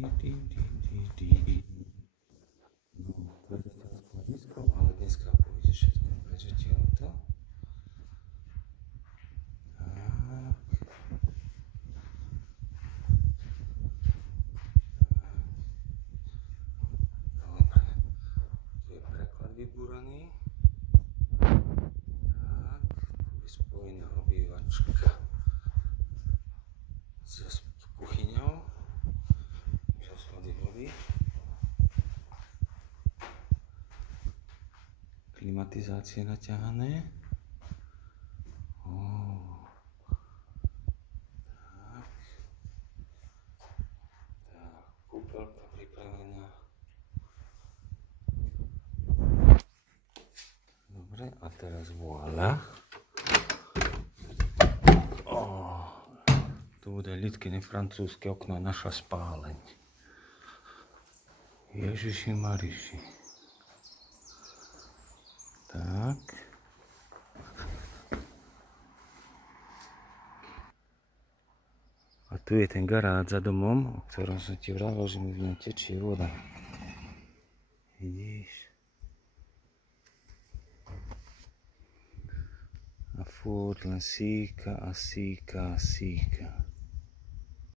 No, to je telefonisko, ale dneska pôjde všetko prežetielto. Dobre, tu je preklad vybúraný. Tak, tu je spojená obývačka s kuchyňou. Vody. Klimatizácie naťahané. Tak, kúpeľka pripravená. Dobre, a teraz voilà. Tu bude ľudské francúzske okno, naša spáleň. Ježiši Mariši. Tak. A tu je ten garáč za domom, o ktorom som ti vravel, že mi v ňom tečie voda. Vidíš? A furt len síka a síka a síka.